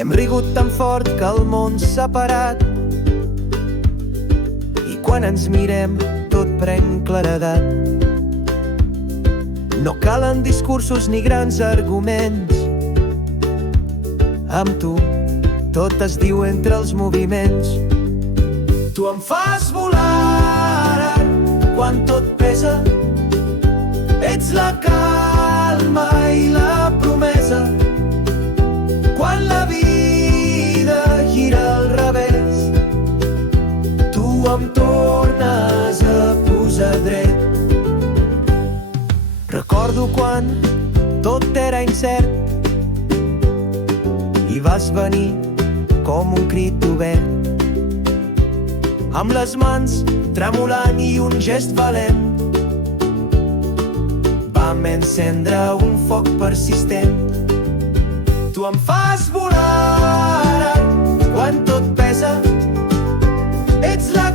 Hem rigut tan fort que el món s'ha parat i quan ens mirem tot pren claredat. No calen discursos ni grans arguments. Amb tu tot es diu entre els moviments. Tu em fas volar quan tot pesa. Ets la calma i la promesa. Quan la vida gira al revés, tu em tornes a posar dret. Recordo quan tot era incert i vas venir com un crit obert, amb les mans tremolant i un gest valent. Vam encendre un foc persistent. Tu em fas volar quan tot pesa. Ets la